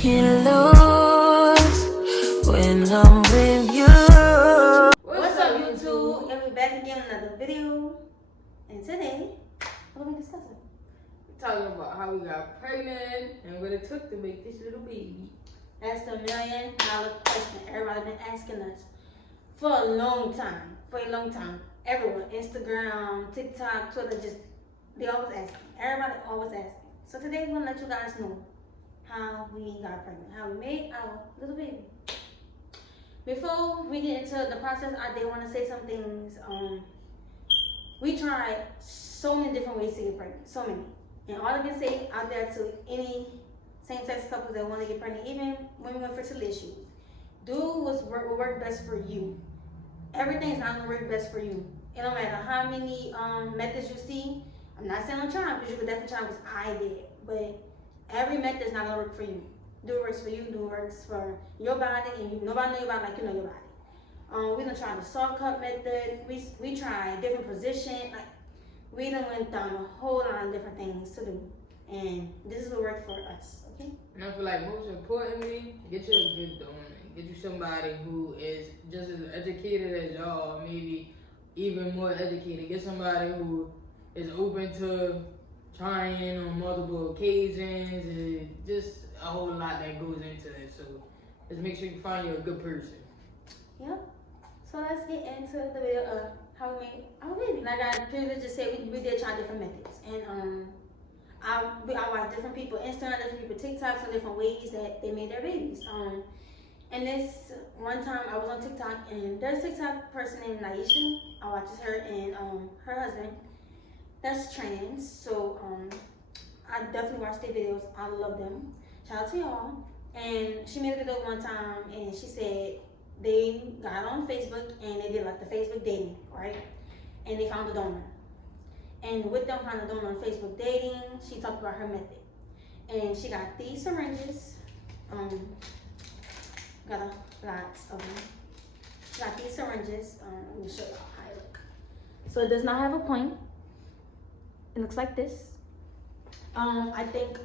Get lost when I'm with you. What's up, YouTube? And we're back again with another video. And today, what are we discussing? We're talking about how we got pregnant and what it took to make this little baby. That's the $1 million question everybody's been asking us for a long time. Everyone, Instagram, TikTok, Twitter, they always asking. Everybody always asking. So today we're gonna let you guys know how we got pregnant, how we made our little baby. Before we get into the process, I did want to say some things. We tried so many different ways to get pregnant, so many. And all I can say out there to any same-sex couples that want to get pregnant, even women with fertility issues, do what work best for you. Everything's not gonna work best for you. It don't matter how many methods you see. I'm not saying I'm trying, because you could definitely try, because I did. But every method is not gonna work for you. Do what works for you, do what works for your body, and nobody know your body like you know your body. We done tried the soft cut method. We tried different position. Like, we done went down a whole lot of different things to do, and this is what worked for us. Okay. And I feel like most importantly, get you a good donor. Get you somebody who is just as educated as y'all, maybe even more educated. Get somebody who is open to trying on multiple occasions, and just a whole lot that goes into it. So just make sure you find you a good person. Yep. So let's get into the video of how we made our baby. Like I previously just said, we did try different methods, and I watched different people Instagram, different people TikToks, and different ways that they made their babies. And this one time I was on TikTok, and there's a TikTok person named Naisha. I watches her and her husband. That's trans, so I definitely watch their videos. I love them. Shout out to y'all. And she made a video one time, and she said they got on Facebook and they did like the Facebook dating, right? And they found a donor. And with them finding a donor on Facebook dating, she talked about her method. And she got these syringes. Got a lot of them. She got these syringes. Let me show y'all how it look. So it does not have a point. It looks like this. I think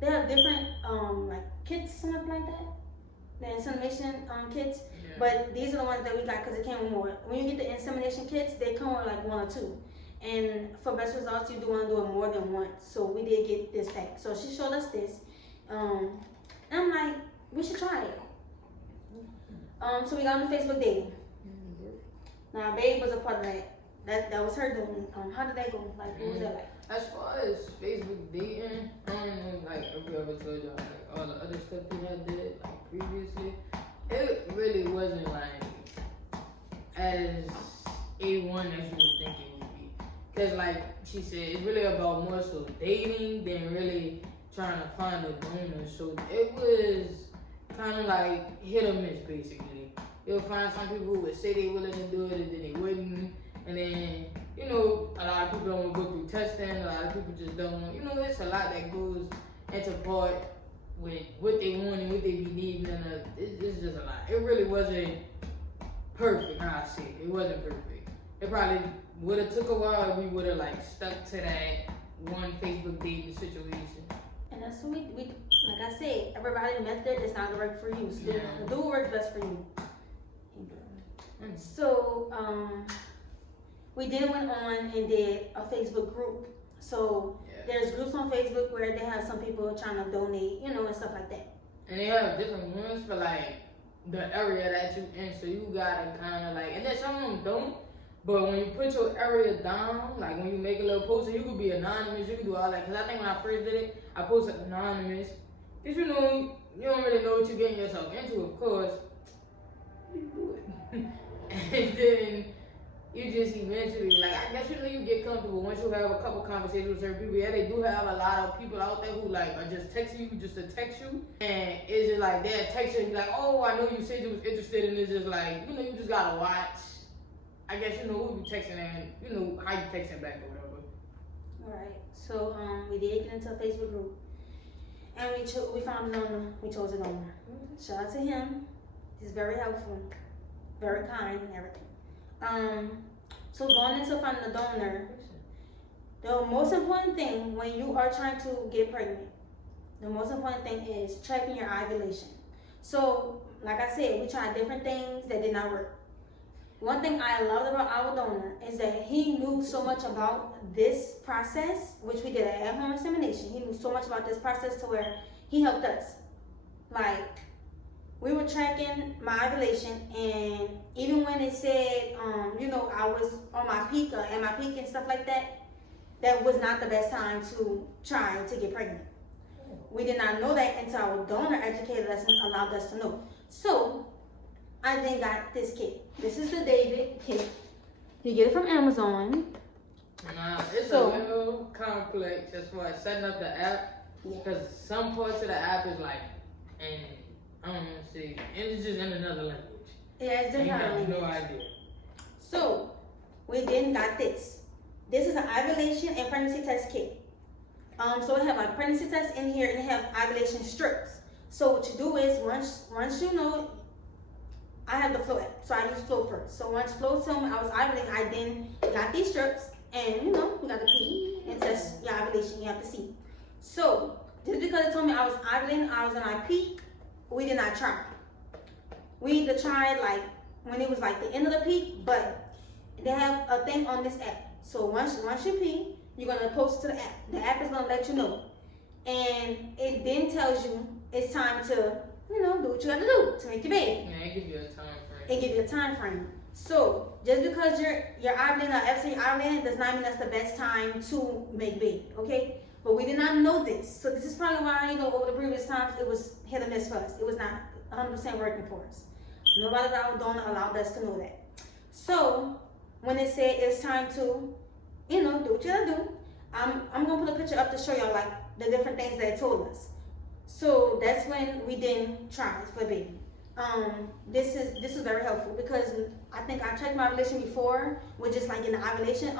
they have different like kits, something like that. The insemination kits, yeah. But these are the ones that we got because it came with more. When you get the insemination kits, they come with like 1 or 2. And for best results, you do want to do it more than once. So we did get this pack. So she showed us this. And I'm like, we should try it. So we got on the Facebook dating. Now, Babe was a part of that. That was her doing. How did that go? Like, what was that like? As far as Facebook dating, I don't know, like, if we ever told y'all, like, all the other stuff we had did, like, previously, it really wasn't, like, as A1 as you would think it would be. Because, like she said, it's really about more so dating than really trying to find a donor. So it was kind of like hit or miss, basically. You'll find some people who would say they willing to do it and then they wouldn't. And then, you know, a lot of people don't want to go through testing. A lot of people just don't. You know, it's a lot that goes into part with what they want and what they be needing. And it's just a lot. It really wasn't perfect, how I see it. It wasn't perfect. It probably would have took a while if we would have, like, stuck to that one Facebook dating situation. And that's what we like I said, everybody's method is not going to work for you. So yeah. Do what works best for you. So, we then went on and did a Facebook group. So there's groups on Facebook where they have some people trying to donate, you know, and stuff like that. And they have different ones for like the area that you in. So you gotta kind of like, and then some of them don't. But when you put your area down, like when you make a little post, you could be anonymous, you could do all that. Cause I think when I first did it, I posted anonymous. Cause you know, you don't really know what you're getting yourself into, of course. You do it. And then you just eventually, like, I guess you get comfortable once you have a couple conversations with certain people. Yeah, they do have a lot of people out there who, like, are just texting you just to text you. And it's just like, they'll text you and be like, oh, I know you said you was interested in this. Just like, you know, you just gotta watch. I guess you know who be texting and, you know, how you texting back or whatever. Alright, so we did get into a Facebook group. And we found a donor. We chose a donor. Shout out to him. He's very helpful, very kind and everything. So going into finding a donor, the most important thing when you are trying to get pregnant, the most important thing is tracking your ovulation. So, like I said, we tried different things that did not work. One thing I loved about our donor is that he knew so much about this process, which we did at home insemination. He knew so much about this process to where he helped us. Like, we were tracking my ovulation, and even when it said, I was on my peak or at my peak and stuff like that, that was not the best time to try to get pregnant. We did not know that until our donor educated us and allowed us to know. So, I then got this kit. This is the David kit. You get it from Amazon. Nah, it's a little complex as far as setting up the app. Because some parts of the app is like, and I don't know, see, it's just in another language. Yeah, it's different. I have no idea. So, we then got this. This is an ovulation and pregnancy test kit. So it have like pregnancy test in here, and it have ovulation strips. So what you do is once you know, I have the Flow app, so I use Flow first. So once Flow told me I was ovulating, I then got these strips, and you got to pee and test your ovulation. You have to see. So just because it told me I was ovulating, I was on my peak, we did not try. We either tried like when it was like the end of the peak, but they have a thing on this app. So once you pee, you're gonna post it to the app. The app is gonna let you know, and it then tells you it's time to do what you gotta do to make your baby. Yeah, it gives you a time frame. It gives you a time frame. So just because you're ovulating or absolutely ovulating does not mean that's the best time to make baby. Okay, but we did not know this, so this is probably why over the previous times it was hit or miss for us. It was not 100% working for us. Nobody that our donor allowed us to know that. So when it said it's time to do what you gotta do, I'm gonna put a picture up to show y'all like the different things that it told us. So that's when we then tried for baby. This is very helpful because I think I checked my ovulation before with just like in the ovulation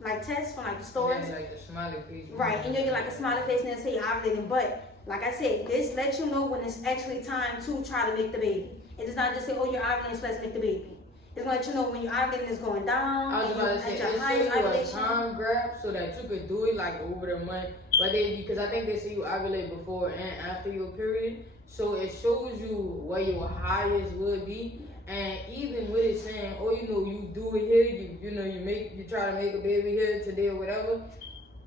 like test from like the stores. Yeah, like the smiley face. Right, and you get like a smiley face and then say you're ovulating. But like I said, this lets you know when it's actually time to try to make the baby. It does not just say, oh, you're ovulating, so let's make the baby. It's going to let you know when your ovulating is going down. I was about to say, it shows you a time graph so that you could do it like over the month. But because I think they say you ovulate before and after your period. So it shows you where your highest would be. And even with it saying, oh, you do it here, you try to make a baby here today or whatever.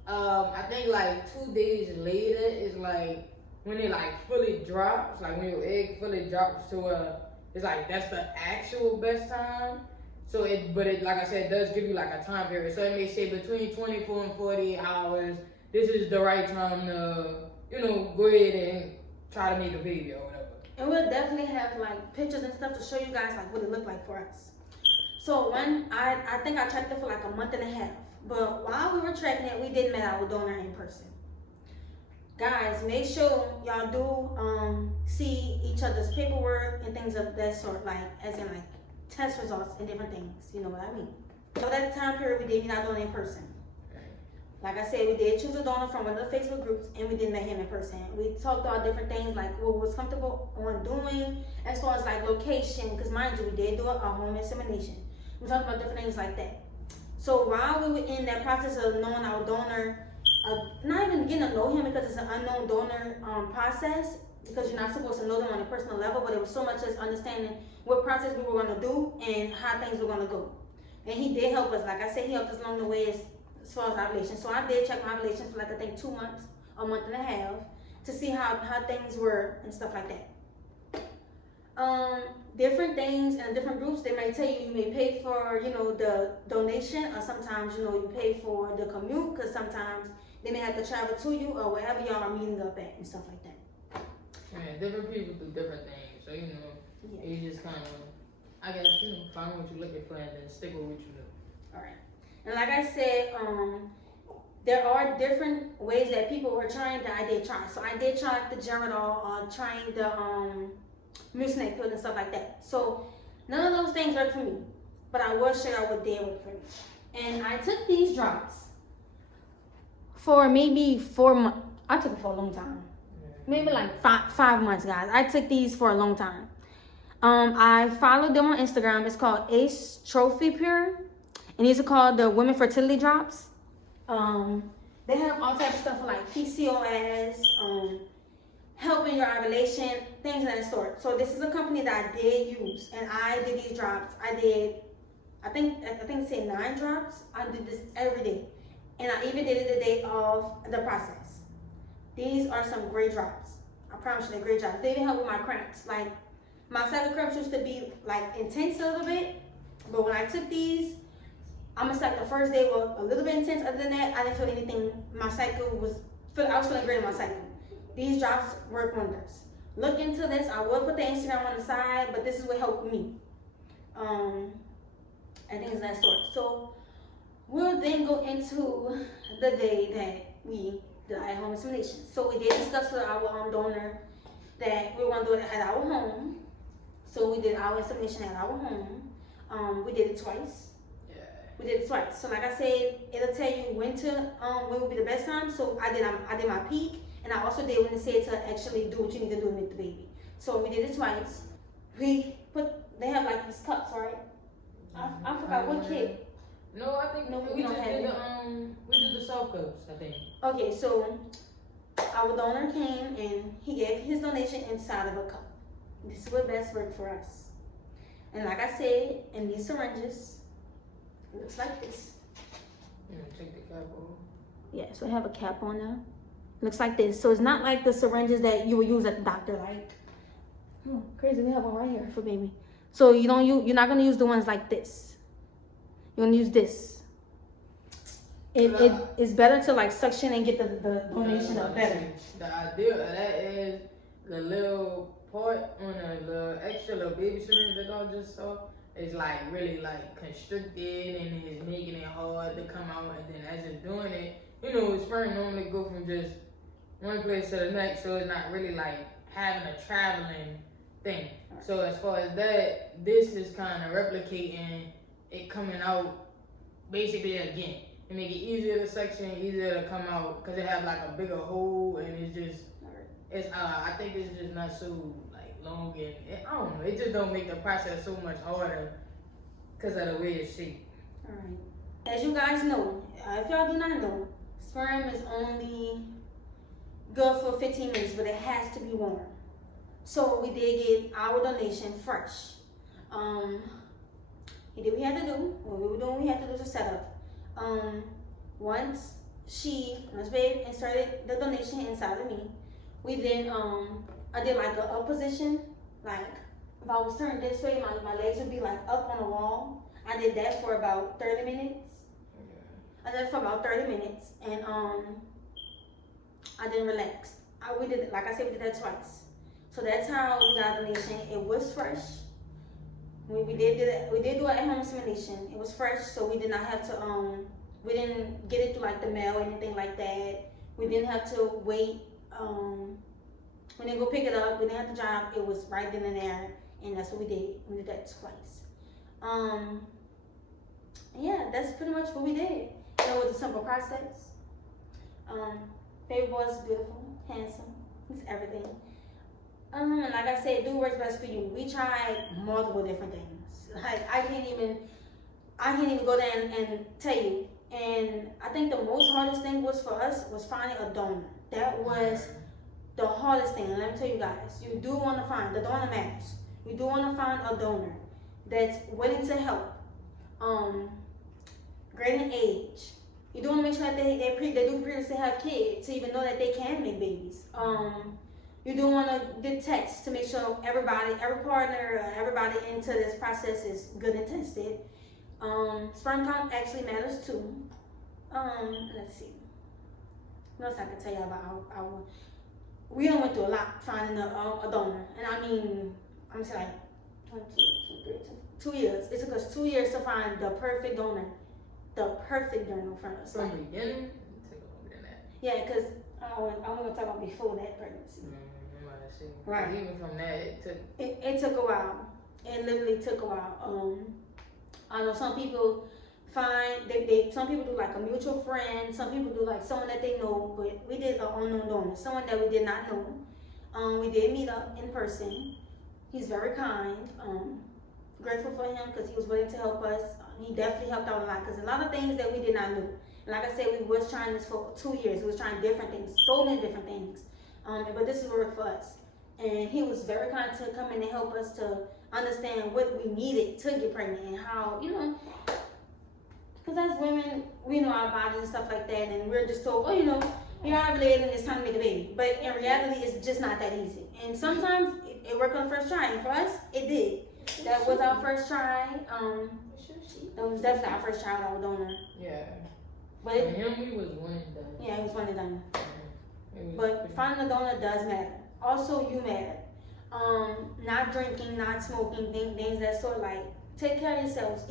I think like 2 days later is like when it like fully drops, like when your egg fully drops to it's like that's the actual best time. So like I said, it does give you like a time period. So it may say between 24 and 48 hours, this is the right time to, go ahead and try to make a baby or whatever. And we'll definitely have like pictures and stuff to show you guys like what it looked like for us. So I think I tracked it for like a month and a half. But while we were tracking it, we did meet our donor in person. Guys, make sure y'all do see each other's paperwork and things of that sort, like as in like test results and different things. You know what I mean? So that time period we did meet our donor in person. Like I said, we did choose a donor from one of the Facebook groups, and we did meet him in person. We talked about different things like what was comfortable on doing as far as like location, because mind you, we did do a home insemination. We talked about different things like that. So while we were in that process of knowing our donor, not even getting to know him because it's an unknown donor process, because you're not supposed to know them on a personal level, but it was so much as understanding what process we were going to do and how things were going to go. And he did help us. Like I said, he helped us along the way as far as ovulation. So I did check my ovulation for like I think 2 months, a month and a half, to see how things were and stuff like that. Different things and different groups, they may tell you may pay for the donation, or sometimes you pay for the commute, because sometimes they may have to travel to you or wherever y'all are meeting up at and stuff like that. Yeah, different people do different things, so you just kind of, I guess find what you're looking for and then stick with what you do. All right, and like I said, there are different ways that people were trying that I did try. So I did try the Geridol, trying the mucinate pill and stuff like that. So none of those things worked for me, but I will show y'all what did work for me. And I took these drops for maybe 4 months. I took it for a long time, maybe like five months, guys. I took these for a long time. I followed them on Instagram. It's called Ace Trophy Pure, and these are called the Women Fertility Drops. They have all types of stuff for like PCOS, helping your ovulation, things of that sort. So this is a company that I did use, and I did these drops. I think it said 9 drops. I did this every day, and I even did it the day of the process. These are some great drops. I promise you, they're great drops. They even help with my cramps. Like my cycle cramps used to be like intense a little bit, but when I took these, I'm gonna say the first day was a little bit intense. Other than that, I didn't feel anything. My cycle was, I was feeling great in my cycle. These drops work wonders. Look into this. I will put the Instagram on the side, but this is what helped me. And things of that sort. So we'll then go into the day that we did our home insemination. So we did discuss with our donor that we were gonna do it at our home. So we did our insemination at our home. We did it twice. We did it twice. So like I said, it'll tell you when would be the best time. So I did my peak, and I also did when it said to actually do what you need to do with the baby. So we did it twice. They have like these cups, right? I forgot what kit. No, I think we don't have it. We did the soft cups, I think. Okay, so our donor came and he gave his donation inside of a cup. This is what best worked for us. And like I said, in these syringes, it looks like this. Take the cap off. Yeah, so I have a cap on now. Looks like this. So it's not like the syringes that you would use at the doctor. Like, crazy, we have one right here for baby. So you're not gonna use the ones like this. You're gonna use this. It's better to like suction and get the donation up better. The idea of that is the little part on the extra little baby syringe that I just saw is like really like constricted and it's making it hard to come out. And then as it's doing it, sperm normally go from just one place to the next, so it's not really like having a traveling thing. So as far as that, this is kind of replicating it coming out basically again. It make it easier to section, easier to come out, because it have like a bigger hole, and I think it's just not so like long, and I don't know, it just don't make the process so much harder because of the way it's shaped. All right. As you guys know, if y'all do not know, sperm is only good for 15 minutes, but it has to be warm. So we did get our donation fresh. We did what we had to do. What we were doing, we had to do the setup. Once babe inserted the donation inside of me, we then I did like a up position. Like if I was turned this way, my legs would be like up on the wall. I did that for about 30 minutes. I did it for about 30 minutes, and I didn't relax. We did, like I said, we did that twice. So that's how we got a donation. It was fresh. We did do it at home insemination. It was fresh, so we did not have to we didn't get it through like the mail or anything like that. We didn't have to wait. We didn't go pick it up. We didn't have to drive. It was right then and there, and that's what we did. We did that twice. Yeah, that's pretty much what we did. It was a simple process. Baby boy is beautiful, handsome. He's everything. And like I said, do what's best for you. We tried multiple different things. Like I can't even go down and tell you. And I think the most hardest thing was for us was finding a donor. That was the hardest thing. And let me tell you guys, you do want to find, the donor matters. You do want to find a donor that's willing to help. Great in age. You do want to make sure that they do previously have kids to even know that they can make babies. You do want to get tests to make sure every partner, everybody into this process is good and tested. Sperm count actually matters too. Let's see. What else I can tell you about we done went through a lot finding a donor. And I mean, I'm gonna say like 2 years. It took us 2 years to find the perfect donor. The perfect donor for us. From the beginning? It took longer than that. Yeah, because I want to talk about before that pregnancy. Right. Even from that, it took a while. It literally took a while. I know some people some people do like a mutual friend. Some people do like someone that they know. But we did an unknown donor, someone that we did not know. We did meet up in person. He's very kind. Grateful for him because he was willing to help us. He definitely helped out a lot because a lot of things that we did not know. And like I said, we was trying this for 2 years. We was trying different things, so many different things. But this is what worked for us. And he was very kind to come in and help us to understand what we needed to get pregnant and how, because as women, we know our bodies and stuff like that, and we're just told, you're ovulating and it's time to make a baby. But in reality, it's just not that easy. And sometimes it worked on the first try, and for us, it did. That was our first try. That was definitely our first child, our donor. Yeah. But For him, we was one and done. yeah, it was one and done. It was But pretty- finding a donor does matter. Also, you matter. Not drinking, not smoking, things that sort of like take care of yourselves.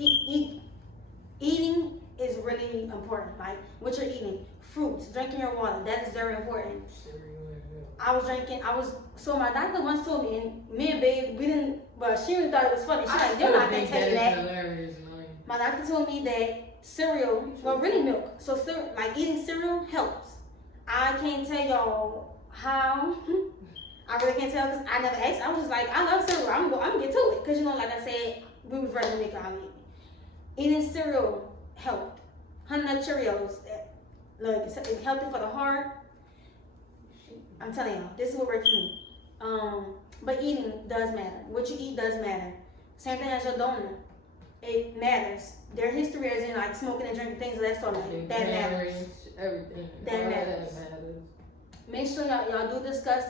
Eating is really important. Like what you're eating, fruits, drinking your water. That is very important. Cereal and milk. So my doctor once told me, and me and Babe, we didn't, but she really thought it was funny. She's like, still you're not gonna think tell you is that. hilarious, man. My doctor told me that cereal, well, really milk. So like eating cereal helps. I can't tell y'all how. I really can't tell because I never asked. I was just like, I love cereal. I'm gonna get to it because like I said, we was ready to make our baby. Eating cereal helped. Honey Nut Cheerios, it's healthy for the heart. I'm telling y'all, this is what worked for me. But eating does matter. What you eat does matter. Same thing as your donor. It matters. Their history as in like smoking and drinking things of that sort. Like, that matters. Everything. That All matters. That matters. Make sure y'all do discuss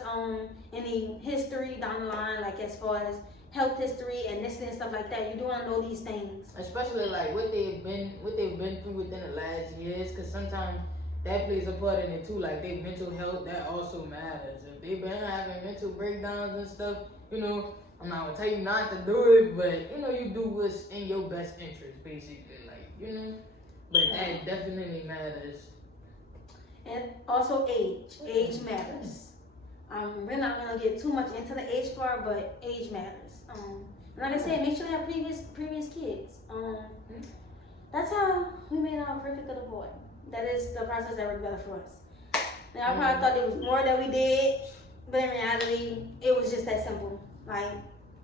any history down the line, like as far as health history and this and stuff like that. You do want to know these things. Especially like what they've been through within the last years, because sometimes that plays a part in it too. Like their mental health, that also matters. If they've been having mental breakdowns and stuff, I'm not gonna tell you not to do it, but you do what's in your best interest, basically. Like but that definitely matters. And also age. Age matters. We're not gonna get too much into the age part, but age matters. Like I said, make sure you have previous kids. That's how we made our perfect little boy. That is the process that worked better for us. Now I probably thought there was more that we did, but in reality, it was just that simple. Like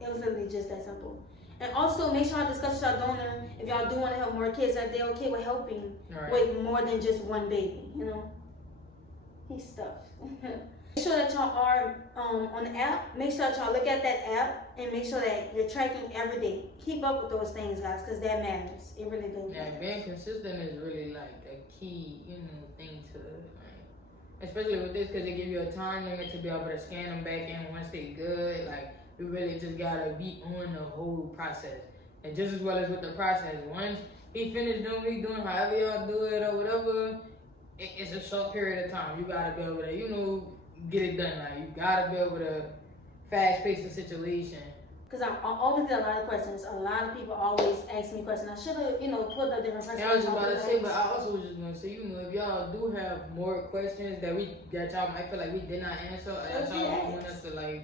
it was literally just that simple. And also make sure y'all discuss with y'all donor if y'all do want to help more kids, if they're okay with helping with more than just one baby. He's stuffed. Make sure that y'all are on the app. Make sure that y'all look at that app and make sure that you're tracking every day. Keep up with those things, guys, because that matters. It really does. Yeah, being consistent is really like a key, thing to especially with this, because they give you a time limit to be able to scan them back in once they good. Like you really just gotta be on the whole process, and just as well as with the process. Once he finished doing what he doing, however y'all do it or whatever, it's a short period of time. You gotta be able to, get it done. Like you gotta be able to fast pace the situation. Because I always get a lot of questions. A lot of people always ask me questions. I should have, pulled up different questions. I was about to say, but I also was just gonna say, if y'all do have more questions that y'all might feel like we did not answer, or that y'all want us to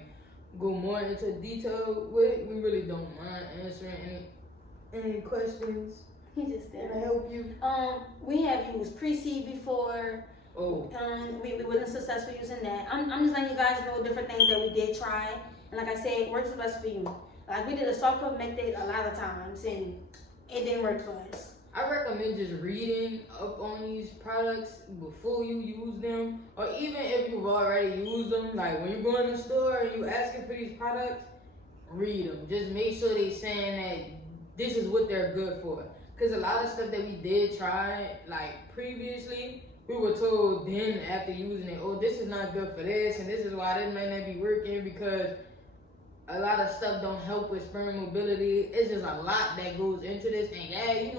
go more into detail with, we really don't mind answering any questions. He just did. Can I help you? We have used pre-seed before. Oh. We wasn't successful using that. I'm just letting you guys know different things that we did try. And like I said, it works the best for you. Like we did a soft cup method a lot of times and it didn't work for us. I recommend just reading up on these products before you use them. Or even if you've already used them, like when you go in the store and you asking for these products, read them. Just make sure they saying that this is what they're good for. Because a lot of stuff that we did try, like previously, we were told then after using it, this is not good for this, and this is why this might not be working, because a lot of stuff don't help with sperm mobility. It's just a lot that goes into this. And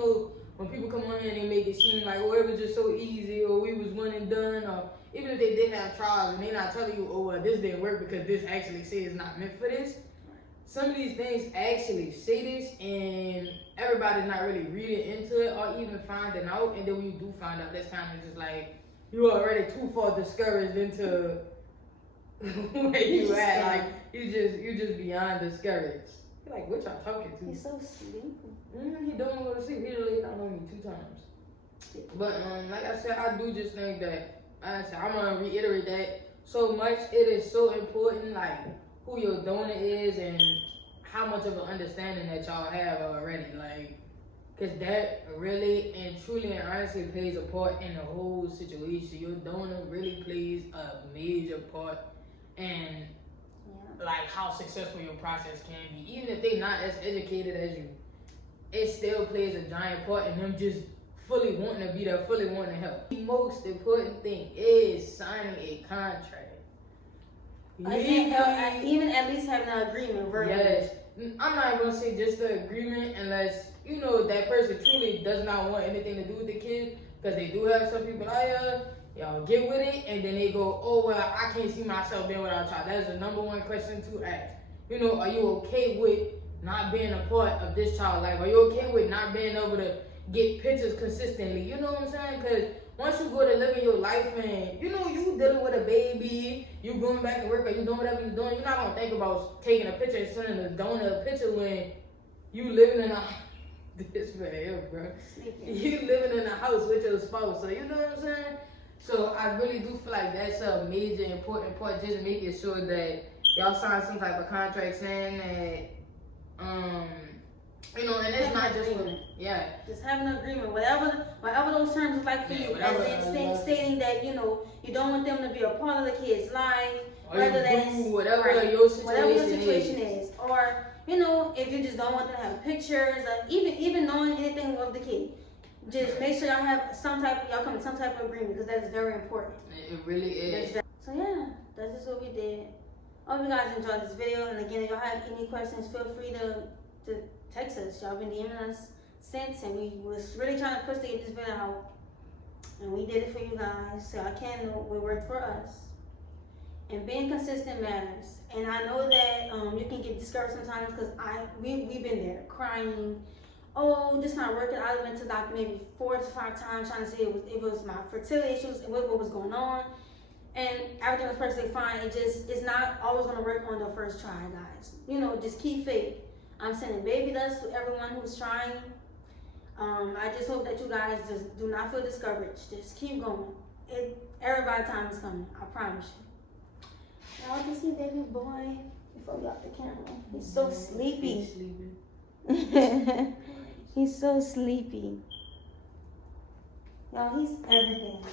when people come on here and they make it seem like, it was just so easy, or we was one and done, or even if they did have trials and they not telling you, this didn't work because this actually says it's not meant for this. Some of these things actually say this, and everybody's not really reading into it or even finding out. And then when you do find out, that's kind of just like you already too far discouraged into where you at. Like you just beyond discouraged. You're like, what y'all talking to? He's so sleepy. He don't go to sleep. He laid down on me 2 times. But like I said, I do just think that I'm gonna reiterate that so much. It is so important, like who your donor is and how much of an understanding that y'all have already, because that really and truly and honestly plays a part in the whole situation. Your donor really plays a major part and like how successful your process can be. Even if they're not as educated as you, it still plays a giant part in them just fully wanting to be there, fully wanting to help. The most important thing is signing a contract. Even at least having an agreement, verbally. Yes. I'm not going to say just the agreement unless, you know, that person truly does not want anything to do with the kids, because they do have some people, y'all get with it, and then they go, oh, well, I can't see myself being without y'all. That is the number one question to ask. You know, are you okay with not being a part of this child's life? Are you okay with not being able to get pictures consistently? You know what I'm saying? Because once you go to living your life and, you know, you dealing with a baby, you going back to work or you doing whatever you're doing, you're not going to think about taking a picture and sending the donor a picture when you living in a... This man here, bro. You living in a house with your spouse, so you know what I'm saying? So I really do feel like that's a major important part, just making sure that y'all sign some type of contract saying that, you know, and it's not just for, just having an agreement, whatever those terms is like for you, as stating that, you know, you don't want them to be a part of the kid's life, whether that's whatever your situation is, or, you know, if you just don't want them to have pictures, or even knowing anything of the kid. Just make sure y'all have y'all come to some type of agreement, because that is very important. It really is. So yeah, that's just what we did. I hope you guys enjoyed this video, and again, if y'all have any questions, feel free to text us. Y'all been DMing us since, and we was really trying to push to get this video out, and we did it for you guys, so I can know it worked for us. And being consistent matters. And I know that you can get discouraged sometimes, because we've been there crying. Oh, this not working. I went to the doctor maybe 4 to 5 times trying to see if it was my fertility issues and what was going on. And everything was perfectly fine. It's not always going to work on the first try, guys. You know, just keep faith. I'm sending baby dust to everyone who's trying. I just hope that you guys just do not feel discouraged. Just keep going. Everybody's time is coming. I promise you. Now I can see baby boy before we got the camera. He's so sleepy. He's so sleepy. Y'all, he's everything.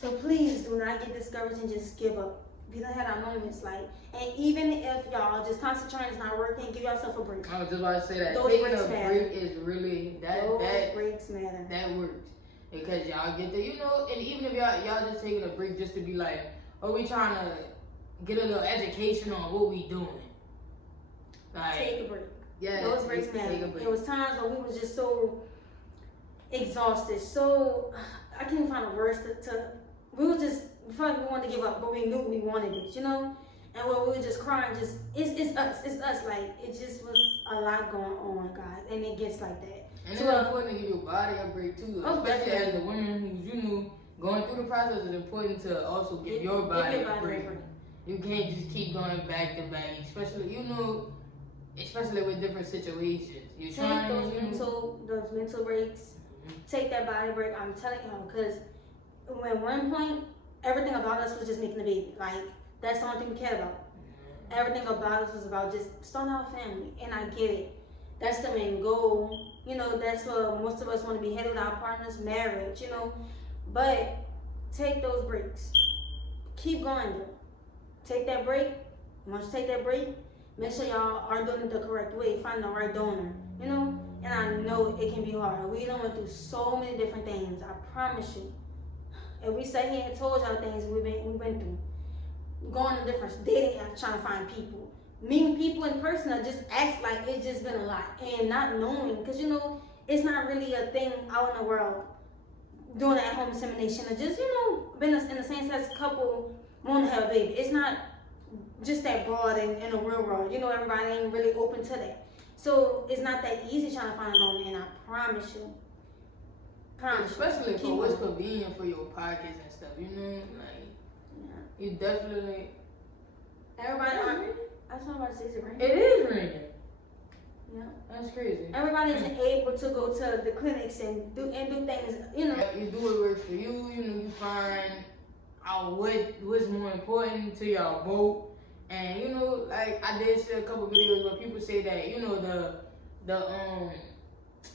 So please do not get discouraged and just give up. We done had our moments, like, and even if y'all just concentrating is not working, give yourself a break. I was just about to say that. Those taking breaks a matter. break is really that breaks matter. That works, because y'all get the, you know, and even if y'all just taking a break just to be like, oh, we trying to get a little education on what we doing. Like, take a break. Yeah, those breaks matter. There was times when we was just so exhausted, so I can't even find the words to we were just, we felt like we wanted to give up, but we knew we wanted it, you know? And when we were just crying, just, it's us, like, it just was a lot going on, guys, and it gets like that. And it's important to give your body a break, too, especially as the woman who's, you know, going through the process. It's important to also give your body a break. You can't just keep going back to back, especially, you know, especially with different situations. You take those mental breaks. Take that body break. I'm telling you, because at one point, everything about us was just making a baby. Like, that's the only thing we cared about. Everything about us was about just starting our family. And I get it. That's the main goal. You know, that's what most of us want to be headed with our partner's marriage, you know. But take those breaks. Keep going, though. Take that break. Once you take that break, make sure y'all are doing it the correct way. Find the right donor, you know. And I know it can be hard. We done went through so many different things. I promise you. If we sat here and told y'all things we went through, going to different dating apps trying to find people, meeting people in person, that just acts like it's just been a lot, and not knowing, because you know it's not really a thing out in the world doing at home insemination, or just, you know, being in the same sex couple want to have a baby. It's not just that broad in the real world. You know, everybody ain't really open to that. So it's not that easy trying to find a donor, and I promise you. Especially for what's convenient for your pockets and stuff, you know, like, you definitely. Everybody, I was talking about it raining. It is raining. Yeah, that's crazy. Everybody isn't able to go to the clinics and do things, you know. You do what works for you. You know, you find out what's more important to y'all both. And you know, like I did see a couple videos where people say that, you know,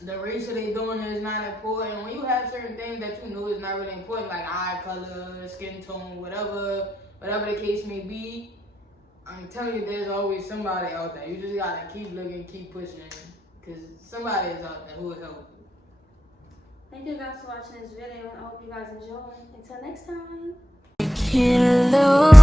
the race of their donor is not important. When you have certain things that you know is not really important, like eye color, skin tone, whatever the case may be, I'm telling you, there's always somebody out there. You just gotta keep looking, keep pushing, because somebody is out there who will help you. Thank you guys for watching this video. I hope you guys enjoy. Until next time. Can't lose.